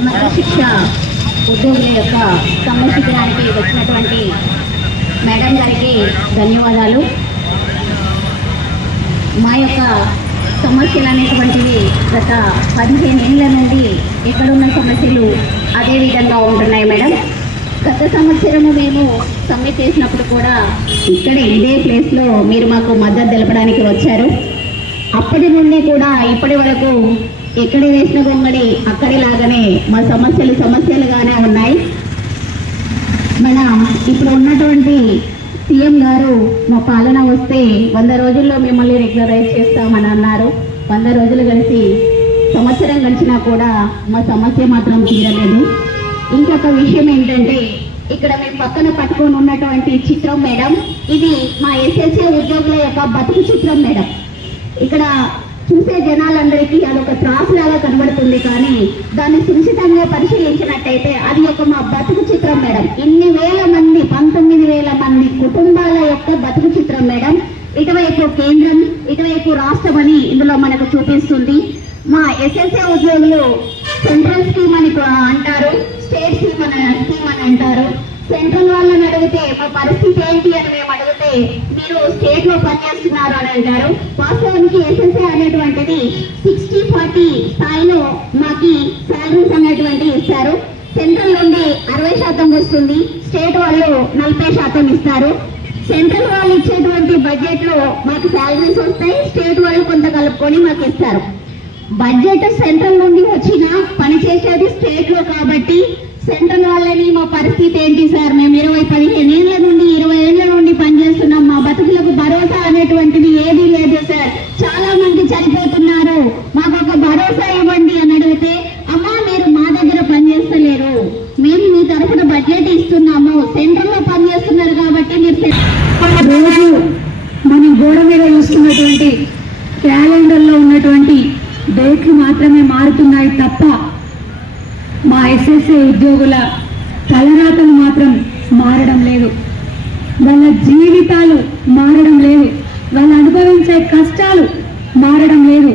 సమగ్ర శిక్ష ఉద్యోగుల యొక్క సమ్మె వచ్చినటువంటి మేడం గారికి ధన్యవాదాలు. మా యొక్క సమస్యలు అనేటువంటివి గత పదిహేను ఏళ్ళ నుండి ఎక్కడున్న సమస్యలు అదే విధంగా ఉంటున్నాయి మేడం. గత సంవత్సరము మేము సమ్మె చేసినప్పుడు కూడా ఇక్కడే ఇదే ప్లేస్లో మీరు మాకు మద్దతు తెలపడానికి వచ్చారు. అప్పటి నుండి కూడా ఇప్పటి వరకు ఎక్కడ వేసిన గొంగడి అక్కడిలాగానే మా సమస్యలు సమస్యలుగానే ఉన్నాయి. మన ఇప్పుడు ఉన్నటువంటి సీఎం గారు మా పాలన వస్తే వంద రోజుల్లో మిమ్మల్ని రెగ్యులరైజ్ చేస్తామని అన్నారు. వంద రోజులు కలిసి సంవత్సరం గడిచినా కూడా మా సమస్య మాత్రం తీరలేదు. ఇంకొక విషయం ఏంటంటే ఇక్కడ మేము పక్కన పట్టుకొని ఉన్నటువంటి చిత్రం మేడం ఇది మా ఎస్ఎస్ఏ ఉద్యోగుల యొక్క బతుకు చిత్రం మేడం. ఇక్కడ చూసే జనాలందరికీ అదొక త్రాసు లాగా కనబడుతుంది కానీ దాన్ని సునిశితంగా పరిశీలించినట్టయితే అది ఒక మా బతుకు చిత్రం మేడం. ఇన్ని వేల మంది పంతొమ్మిది వేల మంది కుటుంబాల యొక్క బతుకు చిత్రం మేడం. ఇటువైపు కేంద్రం ఇటువైపు రాష్ట్రం అని ఇందులో మనకు చూపిస్తుంది. మా ఎస్ఎస్ఏ ఉద్యోగులు సెంట్రల్ స్కీమ్ అని అంటారు స్టేట్ స్కీమ్ అని స్కీమ్ అని అంటారు. సెంట్రల్ వాళ్ళని అడిగితే మా పరిస్థితి ఏంటి? అని మేము అడిగితే మీరు స్టేట్లో పనిచేస్తున్నారు అని అంటారు. వాస్తవానికి ఎస్ఎస్ఏ అనేటువంటిది సిక్స్టీ ఫార్టీ స్థాయిలో మాకి శాలరీస్ అనేటువంటివి ఇస్తారు. సెంట్రల్ నుండి అరవై శాతం వస్తుంది. స్టేట్ వాళ్ళు నలభై శాతం ఇస్తారు. సెంట్రల్ వాళ్ళు ఇచ్చేటువంటి బడ్జెట్లో మాకు శాలరీస్ వస్తాయి. స్టేట్ వాళ్ళు కొంత కలుపుకొని మాకు ఇస్తారు. బడ్జెట్ సెంట్రల్ నుండి వచ్చిన పని చేసేది స్టేట్లో కాబట్టి సెంట్రల్ వాళ్ళని మా పరిస్థితి ఏంటి సార్? మేము ఇరవై పదిహేను ఏళ్ళ నుండి ఇరవై ఏళ్ళ నుండి పనిచేస్తున్నాం. మా బతుకులకు భరోసా అనేటువంటిది ఏదీ లేదు సార్. చాలా మంది చనిపోతున్నారు. మాకు ఒక భరోసా ఇవ్వండి అని అడిగితే అమ్మా మీరు మా దగ్గర పనిచేస్తలేరు. మేము మీ తరఫున బడ్జెట్ ఇస్తున్నాము. సెంట్రల్లో పనిచేస్తున్నారు కాబట్టి మీరు రోజు మనం గోడ మీద చూస్తున్నటువంటి క్యాలెండర్లో ఉన్నటువంటి డేట్లు మాత్రమే మారుతున్నాయి తప్ప మా ఎస్ఎస్ఏ ఉద్యోగుల తలరాతలు మాత్రం మారడం లేదు. వాళ్ళ జీవితాలు మారడం లేదు. వాళ్ళు అనుభవించే కష్టాలు మారడం లేదు.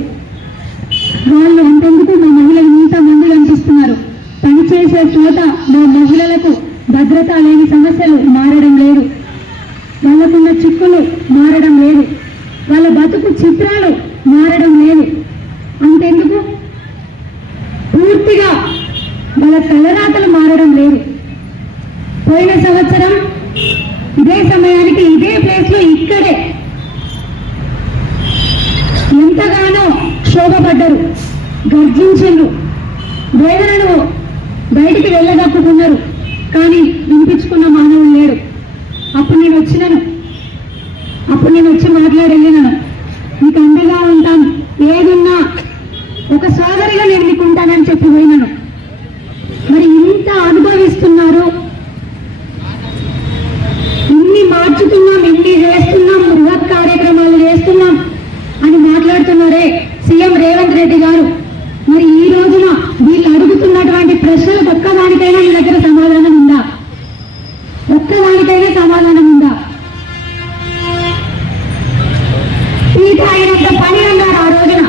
వాళ్ళు అంతెందుకు మా మహిళలు ఇంత మందులు కనిపిస్తున్నారు పనిచేసే చోట మా మహిళలకు భద్రత లేని సమస్యలు మారడం లేదు. వాళ్ళకున్న చిక్కులు మారడం లేదు. వాళ్ళ బతుకు చిత్రాలు మారడం లేదు. అంతెందుకు? పూర్తిగా వాళ్ళ తలరాతలు మారడం లేదు. పోయిన సంవత్సరం ఇదే సమయానికి ఇదే ప్లేస్లో ఇక్కడే ఎంతగానో క్షోభపడ్డరు గర్జించరు వేదనను బయటికి వెళ్ళగక్కుతున్నారు కానీ వినిపించుకున్న మానవులు లేరు. అప్పుడు నేను వచ్చినాను. అప్పుడు నేను వచ్చి మాట్లాడి వెళ్ళినాను మీకు అండగా ఉంటాను ఏదున్నా ఒక సోదరిగా నేను మీకు ఉంటానని చెప్పి పోయినాను మరి ఇంత అనుభవిస్తున్నారు ఇన్ని మార్చుతున్నాం ఇన్ని చేస్తున్నాం బృహత్ కార్యక్రమాలు చేస్తున్నాం అని మాట్లాడుతున్నారే సీఎం రేవంత్ రెడ్డి గారు మరి ఈ రోజున వీళ్ళు అడుగుతున్నటువంటి ప్రశ్నలకు ఒక్కదానికైనా మీ దగ్గర సమాధానం ఉందా ఒక్కదానికైనా సమాధానం ఉందా పీట అయినంత పని అన్నారు ఆ రోజున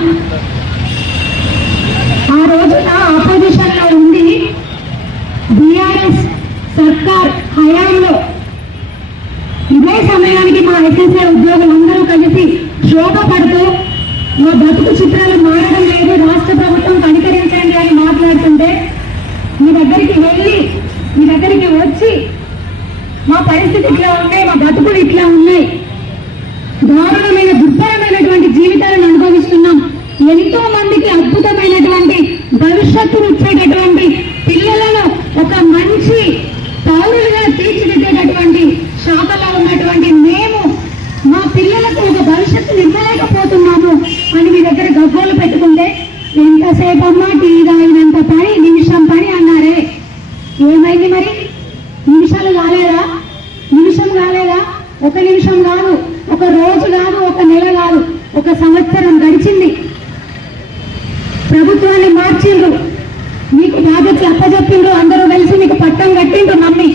ఆ రోజున ఆపోజిషన్లో ఉండి బిఆర్ఎస్ సర్కార్ హయాంలో ఇదే సమయానికి మా ఎస్ఎస్ఏ ఉద్యోగులందరూ కలిసి శోభపడుతూ మా బతుకు చిత్రాలు మారడం లేదు రాష్ట్ర ప్రభుత్వం కనికరించండి అని మాట్లాడుతుంటే మీ దగ్గరికి వెళ్ళి మీ దగ్గరికి వచ్చి మా పరిస్థితి ఇట్లా ఉన్నాయి మా బతుకులు ఇట్లా ఉన్నాయి. దారుణమైన దుర్భరమైనటువంటి జీవితాలను అనుభవిస్తున్నాం. ఎంతో మందికి అద్భుతమైనటువంటి భవిష్యత్తును ఇచ్చేటటువంటి పిల్లలను ఒక మంచి పౌరులుగా తీర్చిదిద్దేటటువంటి శాఖలో ఉన్నటువంటి మేము మా పిల్లలకు ఒక భవిష్యత్తును ఇవ్వలేకపోతున్నాము అని మీ దగ్గర గగ్గోలు పెట్టుకుంటే ఎంతసేపు అమ్మా టీ తాగినంత పని నిమిషం పని అన్నారే. ఏమైంది మరి? నిమిషాలు కాలేదు ఒక నిమిషం కాదు ఒక రోజు కాదు ఒక నెల కాదు ఒక సంవత్సరం గడిచింది. ప్రభుత్వాన్ని మార్చిండ్రు. మీకు బాధ్యతలు అప్పచెప్పిండ్రు అందరూ కలిసి మీకు పట్టం కట్టిండ్రు నమ్మి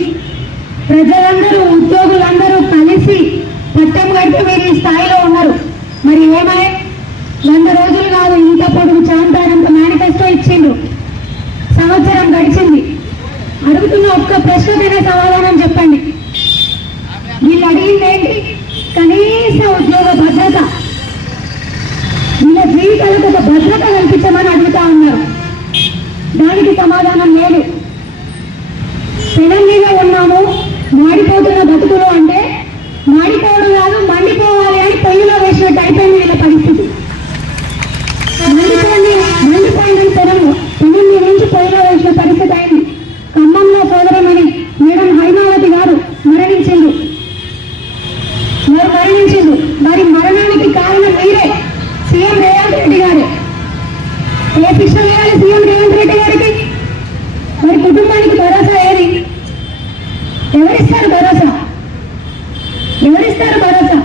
ప్రజలందరూ ఉద్యోగులందరూ కలిసి పట్టం కట్టి మీరు ఈ స్థాయిలో ఉన్నారు. మరి ఏమై వంద రోజులు కాదు ఇంత పొడుగు చాంతాడంత మేనిఫెస్టో ఇచ్చిండ్రు. సంవత్సరం గడిచింది. అడుగుతున్న ఒక్క ప్రశ్నకైనా సమాధానం చెప్పండి వీళ్ళు అడిగింది ఏంటి కనీస ఉద్యోగ భద్రత జీవితాలకు ఒక భద్రత కల్పించమని అడుగుతా ఉన్నారు. దానికి సమాధానం లేదు. పెనం మీద ఉన్నాము. మాడిపోతున్న బతుకులు అంటే మాడిపోవడం కాదు మండిపోవాలి అని పొయ్యిలో వేసినట్టు అయిపోయింది వీళ్ళ పరిస్థితి మండిపోయింది మండిపోయిందని పెనము పెనం మీద నుంచి పొయ్యిలో వేసిన పరిస్థితి అయింది ఖమ్మంలో సోదరమని మేడం హైమావతి గారు మరణించింది వారు మరణించింది వారి మరణానికి కారణం మీరే సీఎం రేవంత్ రెడ్డి గారు ఏ శిక్ష వేయాలి సీఎం రేవంత్ రెడ్డి గారికి మరి కుటుంబానికి భరోసా ఏది ఎవరిస్తారు భరోసా ఎవరిస్తారు భరోసా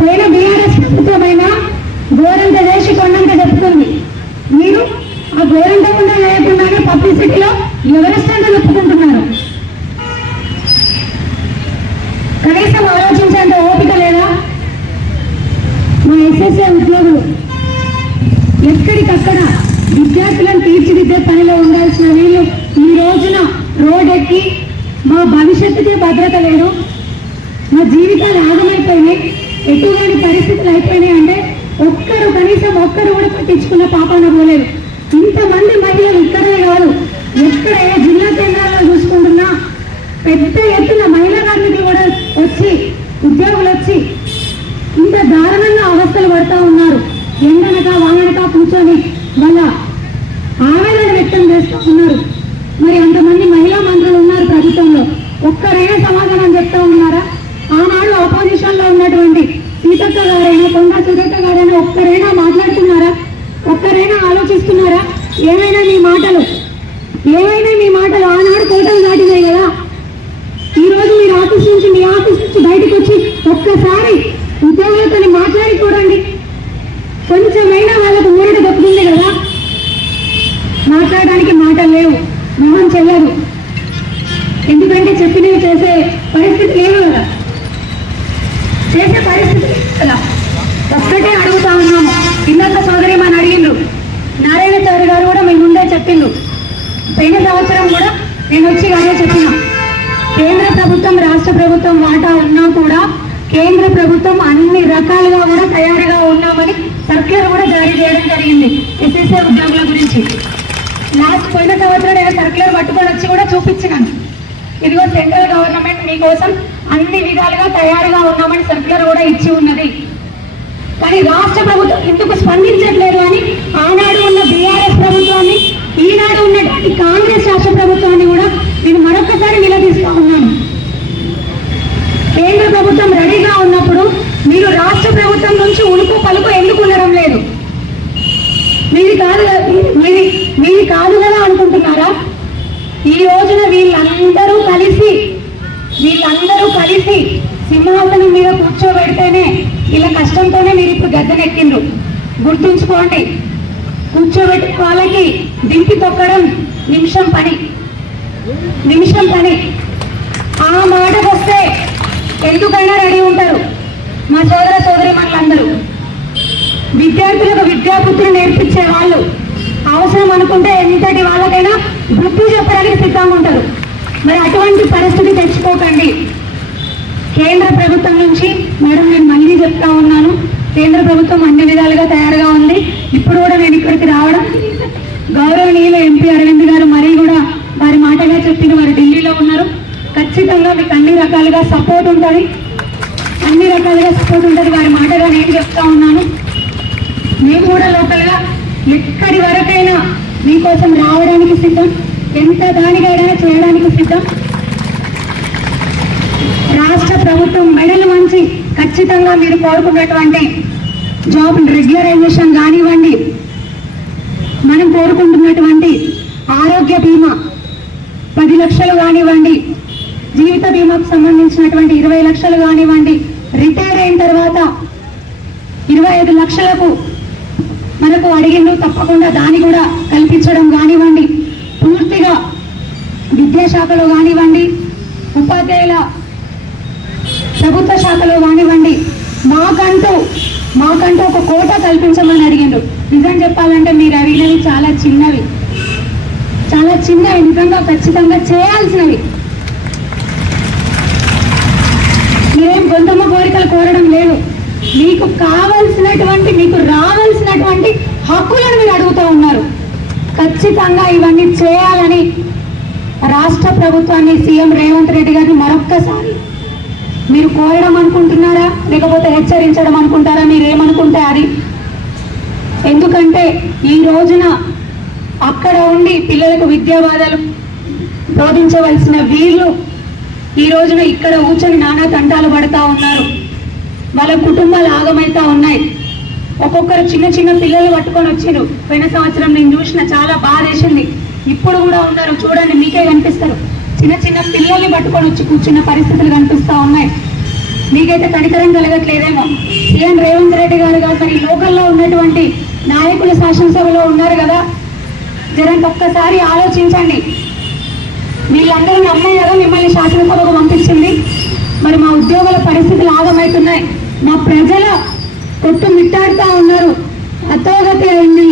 పైన బీఆర్ఎస్ ప్రభుత్వమైనా గోరంత చేసి కొండంత చెప్పుకుంది మీరు ఆ గోరంత కూడా లేకుండానే పబ్లిసిటీలో ఎవరిస్తారో చెప్పుకుంటున్నారు కనీసం ఆలోచించేంత ఓపిక లేదా? మా ఎస్ఎస్ఏ ఉద్యోగులు ఎక్కడికక్కడ విద్యార్థులను తీర్చిదిద్దే పనిలో ఉండాల్సిన వీళ్ళు ఈ రోజున రోడ్డెక్కి మా భవిష్యత్తుకి భద్రత లేదు. మా జీవితాలు ఆగమైపోయినాయి. ఎటువంటి పరిస్థితులు అయిపోయినాయి అంటే ఒక్కరు కనీసం ఒక్కరు కూడా పట్టించుకున్న పాపాన పోలేదు. ఇంతమంది మహిళలు ఇక్కడే కాదు ఎక్కడ ఏ జిల్లా కేంద్రాల్లో చూసుకుంటున్నా పెద్ద ఎత్తున మహిళా కార్మికులు కూడా వచ్చి ఉద్యోగులు వచ్చి ఇంత దారుణంగా అవస్థలు పడతా ఉన్నారు. ఎండనక వాననక కూర్చొని వాళ్ళ ఆవేదన వ్యక్తం చేస్తూ ఉన్నారు మరి అంతమంది మహిళా మంత్రులు ఉన్నారు ప్రభుత్వంలో ఒక్కరైనా సమాధానం చెప్తా ఉన్నారా ఆనాడు ఆపోజిషన్లో ఉన్నటువంటి సీతక్క గారైనా కొండ సురేఖ గారైనా ఒక్కరైనా మాట్లాడుతున్నారా ఒక్కరైనా ఆలోచిస్తున్నారా ఏమైనా మీ మాటలు ఏమైనా మీ మాటలు ఆనాడు కోటలు దాటినాయి కదా ఈ రోజు మీరు ఆఫీస్ నుంచి మీ ఆఫీస్ నుంచి బయటకు వచ్చి ఒక్కసారి కేంద్ర ప్రభుత్వం అన్ని రకాలుగా కూడా తయారుగా ఉన్నామని సర్క్యులర్ కూడా జారీ చేయడం జరిగింది. ఎస్ఎస్ఏ ఉద్యోగుల గురించి. లాస్ట్ పోయిన సంవత్సరం నేను సర్క్యులర్ పట్టుకొని వచ్చి కూడా చూపించినాను. ఇదిగో సెంట్రల్ గవర్నమెంట్ మీకోసం అన్ని విధాలుగా తయారుగా ఉన్నామని సర్క్యులర్ కూడా ఇచ్చి ఉన్నది. కానీ రాష్ట్ర ప్రభుత్వం ఎందుకు స్పందించట్లేదు అని ఆనాడు ఉన్న బీఆర్ఎస్ ప్రభుత్వాన్ని ఈనాడు ఉన్న కాంగ్రెస్ రాష్ట్ర ప్రభుత్వాన్ని కూడా నేను మరొకసారి నిలదీస్తా ఉన్నాను. కేంద్ర ప్రభుత్వం రెడీగా ఉన్నప్పుడు మీరు రాష్ట్ర ప్రభుత్వం నుంచి ఉడుపు పలుకు ఎందుకు ఉండడం లేదు? మీది కాదు మీది మీది కాదు కదా అనుకుంటున్నారా? ఈ రోజున వీళ్ళందరూ కలిసి వీళ్ళందరూ కలిసి సింహాసనం మీద కూర్చోబెడితేనే ఇలా కష్టంతోనే మీరు ఇప్పుడు గద్దెనెక్కిండ్రు. గుర్తుంచుకోండి కూర్చోబెట్టి వాళ్ళకి దింపి తొక్కడం నిమిషం పని. నిమిషం పని. ఆ మాటకు వస్తే ఎందుకైనా రెడీ ఉంటారు. మా సోదర సోదరి మనలందరూ విద్యార్థులకు విద్యాబుద్ధులు నేర్పించే వాళ్ళు అవసరం అనుకుంటే ఎంతటి వాళ్ళకైనా బుద్ధి చెప్పడానికి సిద్ధంగా ఉంటారు. మరి అటువంటి పరిస్థితి తెచ్చుకోకండి. కేంద్ర ప్రభుత్వం నుంచి మేడం నేను మళ్ళీ చెప్తా ఉన్నాను. కేంద్ర ప్రభుత్వం అన్ని విధాలుగా తయారుగా ఉంది. ఇప్పుడు కూడా నేను ఇక్కడికి రావడం గౌరవనీయులు ఎంపీ అరవింద్ గారు మరీ కూడా వారి మాటగా చెప్పిన వారు ఢిల్లీలో ఉన్నారు. ఖచ్చితంగా మీకు అన్ని రకాలుగా సపోర్ట్ ఉంటుంది. అన్ని రకాలుగా సపోర్ట్ ఉంటుంది. వారి మాటగా నేను చెప్తా ఉన్నాను. మేము కూడా లోకల్గా ఎక్కడి వరకైనా మీకోసం రావడానికి సిద్ధం. ఎంత దానికైనా చేయడానికి సిద్ధం. రాష్ట్ర ప్రభుత్వం మెడలు వంచి ఖచ్చితంగా మీరు కోరుకున్నటువంటి జాబ్ రెగ్యులరైజేషన్ కానివ్వండి మనం కోరుకుంటున్నటువంటి ఆరోగ్య బీమా పది లక్షలు కానివ్వండి జీవిత బీమాకు సంబంధించినటువంటి ఇరవై లక్షలు కానివ్వండి రిటైర్ అయిన తర్వాత ఇరవై ఐదు లక్షలకు మనకు అడిగిండు తప్పకుండా దాన్ని కూడా కల్పించడం కానివ్వండి. పూర్తిగా విద్యాశాఖలో కానివ్వండి ఉపాధ్యాయుల ప్రభుత్వ శాఖలో కానివ్వండి మాకంటూ మాకంటూ ఒక కోట కల్పించమని అడిగిండు. నిజం చెప్పాలంటే మీరు అడిగినవి చాలా చిన్నవి. చాలా చిన్నవి నిజంగా ఖచ్చితంగా చేయాల్సినవి. మీరేం గొంతమ్మ కోరికలు కోరడం లేదు. మీకు కావలసినటువంటి మీకు రావాల్సినటువంటి హక్కులను మీరు అడుగుతూ ఉన్నారు. ఖచ్చితంగా ఇవన్నీ చేయాలని రాష్ట్ర ప్రభుత్వాన్ని సీఎం రేవంత్ రెడ్డి గారిని మరొక్కసారి మీరు కోరడం అనుకుంటున్నారా? లేకపోతే హెచ్చరించడం అనుకుంటారా? మీరు ఏమనుకుంటే అది? ఎందుకంటే ఈ రోజున అక్కడ ఉండి పిల్లలకు విద్యావాదాలు బోధించవలసిన వీళ్ళు ఈ రోజున ఇక్కడ కూర్చొని నానా తంటాలు పడతా ఉన్నారు. వాళ్ళ కుటుంబాలు ఆగమైతా ఉన్నాయి. ఒక్కొక్కరు చిన్న చిన్న పిల్లలు పట్టుకొని వచ్చారు పోయిన సంవత్సరం నేను చూసిన చాలా బాధ వేసింది ఇప్పుడు కూడా ఉన్నారు. చూడండి మీకే కనిపిస్తారు. చిన్న చిన్న పిల్లల్ని పట్టుకొని వచ్చి కూర్చున్న పరిస్థితులు కనిపిస్తా ఉన్నాయి. మీకైతే కనికరం కలగట్లేదేమో. సీఎం రేవంత్ రెడ్డి గారు కాదు మరి లోకల్లో ఉన్నటువంటి నాయకులు శాసనసభలో ఉన్నారు కదా. జరంత ఒక్కసారి ఆలోచించండి. వీళ్ళందరూ నమ్మే కదా మిమ్మల్ని శాసనసభకు పంపించింది. మరి మా ఉద్యోగుల పరిస్థితులు ఆగమవుతున్నాయి మా ప్రజల కొట్టు మిట్టాడుతూ ఉన్నారు. అతోగతి అయింది.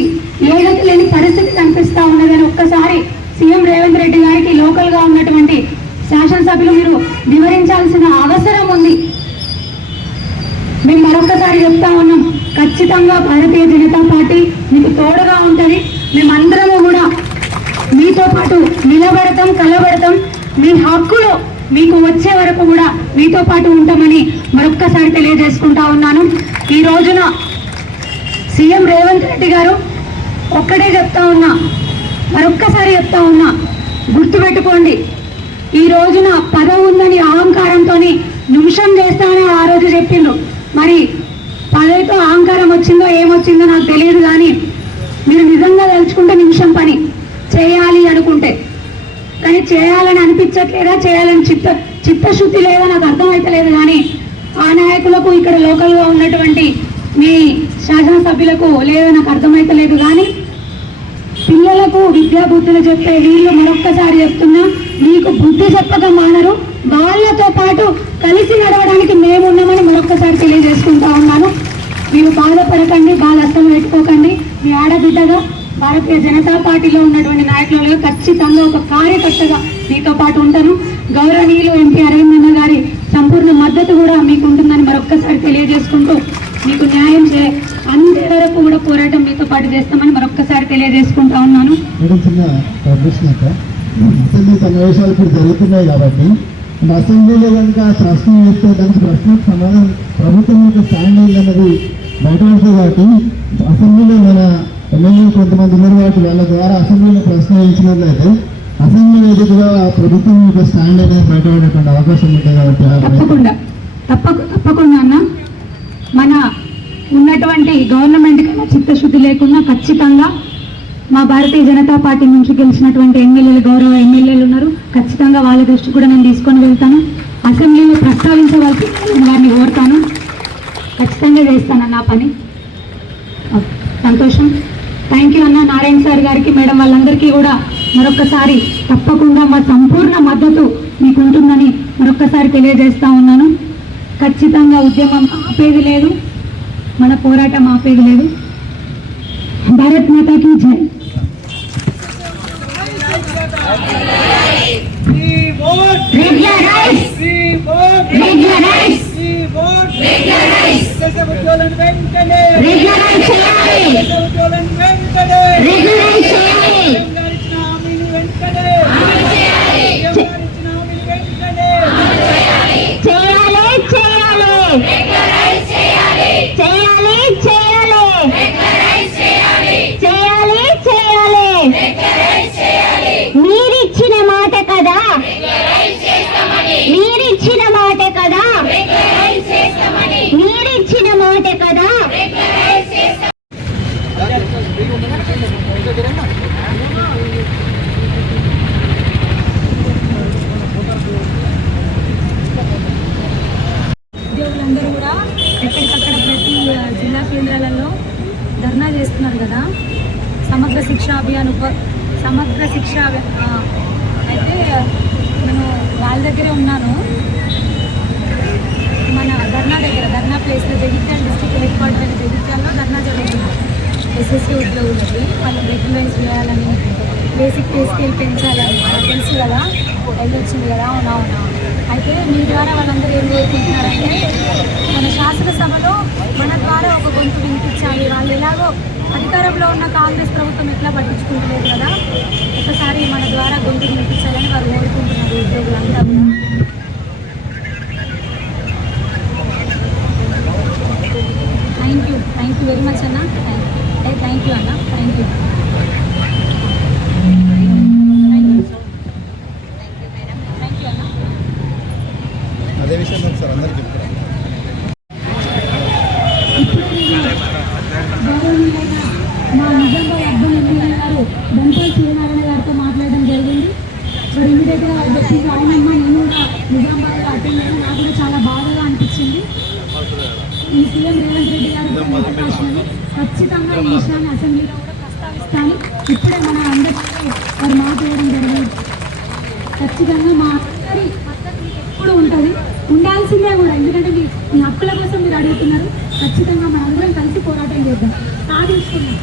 ఏగతి లేని పరిస్థితి కనిపిస్తూ ఉన్నదని ఒక్కసారి సీఎం రేవంత్ రెడ్డి గారికి లోకల్గా ఉన్నటువంటి శాసనసభ్యులు మీరు వివరించాల్సిన అవసరం ఉంది. మేము మరొకసారి చెప్తా ఉన్నాం. ఖచ్చితంగా భారతీయ జనతా పార్టీ మీకు తోడుగా ఉంటుంది. మేమందరము కూడా మీతో పాటు నిలబడతాం కలబడతాం. మీ హక్కులు మీకు వచ్చే వరకు కూడా మీతో పాటు ఉంటామని మరొక్కసారి తెలియజేసుకుంటా ఉన్నాను. ఈ రోజున సీఎం రేవంత్ రెడ్డి గారు ఒక్కడే చెప్తా ఉన్నా మరొక్కసారి చెప్తా ఉన్నా గుర్తుపెట్టుకోండి. ఈ రోజున పదవి ఉందని అహంకారంతో నిమిషం చేస్తానని ఆ రోజు చెప్పిండ్రు. మరి పదవితో అహంకారం వచ్చిందో ఏమొచ్చిందో నాకు తెలియదు కానీ మీరు నిజంగా తలుచుకుంటే నిమిషం పని. చేయాలి అనుకుంటే. కానీ చేయాలని అనిపించట్లేదా? చేయాలని చిత్త చిత్తశుద్ధి లేదా? నాకు అర్థమవుతలేదు కానీ ఆ నాయకులకు ఇక్కడ లోకల్గా ఉన్నటువంటి మీ శాసనసభ్యులకు లేదా నాకు అర్థమవుతలేదు కానీ పిల్లలకు విద్యా బుద్ధులు చెప్పే వీళ్ళు మరొక్కసారి చెప్తున్నా మీకు బుద్ధి చెప్పక మానరు. వాళ్ళతో పాటు కలిసి నడవడానికి మేము ఉన్నామని మరొక్కసారి తెలియజేసుకుంటా ఉన్నాను. మీరు బాధపడకండి బాధ అర్థం పెట్టుకోకండి. మీ ఆడబిడ్డగా భారతీయ జనతా పార్టీలో ఉన్నటువంటి నాయకులలో ఖచ్చితంగా ఒక కార్యకర్తగా మీతో పాటు ఉంటాను. గౌరవనీయులు ఎంపీ అరవిందన్న గారి సంపూర్ణ మద్దతు కూడా మీకు ఉంటుందని మరొక్కసారి తెలియజేసుకుంటూ మీకు న్యాయం చే అందే వరకు కూడా పోరాటం మీతో పాటు చేస్తామని మరొక్కసారి తెలియజేసుకుంటా ఉన్నాను. అసెంబ్లీ సమావేశాలు ఇప్పుడు జరుగుతున్నాయి కాబట్టి అసెంబ్లీలో కనుక ప్రశ్న వేస్తే దానికి ప్రశ్నకు సమాధానం ప్రభుత్వం యొక్క స్టాండ్ అన్నది బయటపడుతుంది కాబట్టి అసెంబ్లీలో మన ఎమ్మెల్యే కొంతమంది ఉన్నారు కాబట్టి వాళ్ళ ద్వారా అసెంబ్లీని ప్రశ్న వేయించినట్లయితే అసెంబ్లీ వేదికగా ప్రభుత్వం యొక్క స్టాండ్ అనేది బయటపడేటువంటి అవకాశం ఉంటుంది కాబట్టి తప్పకుండా. తప్పకుండా అన్న. మన ఉన్నటువంటి గవర్నమెంట్ కన్నా చిత్తశుద్ధి లేకుండా ఖచ్చితంగా మా భారతీయ జనతా పార్టీ నుంచి గెలిచినటువంటి ఎమ్మెల్యేలు గౌరవ ఎమ్మెల్యేలు ఉన్నారు. ఖచ్చితంగా వాళ్ళ దృష్టి కూడా నేను తీసుకొని వెళ్తాను. అసెంబ్లీలో వాళ్ళకి నేను వారిని కోరుతాను. ఖచ్చితంగా చేస్తాను నా పని. సంతోషం. థ్యాంక్ యూ అన్న నారాయణ సార్ గారికి మేడం వాళ్ళందరికీ కూడా మరొకసారి తప్పకుండా మా సంపూర్ణ మద్దతు మీకు ఉంటుందని మరొకసారి తెలియజేస్తా ఉన్నాను. ఖచ్చితంగా ఉద్యమం ఆపేది లేదు మన పోరాటం ఆపేది లేదు. భారత్ మాతాకి జై. We vote. Regularise We vote. Regularise We vote. దేశ ఉద్యోగులను వెంటనే రెగ్యులరైజ్ చేయాలి దేశ ఉద్యోగులను వెంటనే రెగ్యులరైజ్ చేయాలి సమగ్ర శిక్షా అభియాన్ ఉప సమగ్ర శిక్ష అయితే నేను వాళ్ళ దగ్గరే ఉన్నాను. మన ధర్నా దగ్గర ధర్నా ప్లేస్లో జగిత్యాల డిస్టిక్ హెడ్ క్వార్టర్ జగిత్యాలలో ధర్నా జరుగుతుంది. ఎస్ఎస్సీ ఉద్యోగులకి వాళ్ళు రెగ్యులైజ్ చేయాలని బేసిక్ పే స్కేల్ పెంచాలని. తెలుసు కదా? వెళ్ళొచ్చింది కదా? అవునా అవునా? అయితే మీ ద్వారా వాళ్ళందరూ ఏం కోరుకుంటున్నారంటే మన శాసనసభలో మన ద్వారా ఒక గొంతు వినిపించాలి. వాళ్ళు ఎలాగో అధికారంలో ఉన్న కాంగ్రెస్ ప్రభుత్వం ఎట్లా పట్టించుకుంటలేదు కదా ఒకసారి మన ద్వారా గొంతు వినిపించాలని వారు కోరుకుంటున్నారు ఉద్యోగులంతా కూడా thank you thank you very much అన్న థ్యాంక్ యూ అన్న థ్యాంక్ యూ థ్యాంక్ యూ అన్న అదే విషయం ఒకసారి అందరికీ చెప్తాను గౌరవనీయులైన మా నిజామాబాద్ అర్బన్ ఎమ్మెల్యే గారు బంపల్ సూర్యనారాయణ గారితో మాట్లాడడం జరిగింది మరి ఇమీడియట్గా అవునమ్మా నేను కూడా నిజామాబాద్ అటెండ్ అయ్యాను నాకు కూడా చాలా బాధగా అనిపించింది. ఈ సీఎం రేవంత్ రెడ్డి గారు ఖచ్చితంగా ఈ విషయాన్ని అసెంబ్లీలో కూడా ప్రస్తావిస్తాను. ఇప్పుడే మన అందరికీ వారు మాట్లాడడం జరిగింది. ఖచ్చితంగా మా అందరి ఎప్పుడు ఉంటుంది? ఉండాల్సిందే కూడా. ఎందుకంటే మీ మీ హక్కుల కోసం మీరు అడుగుతున్నారు. ఖచ్చితంగా మనందరం కలిసి పోరాటం చేద్దాం. సాధించుకున్నాం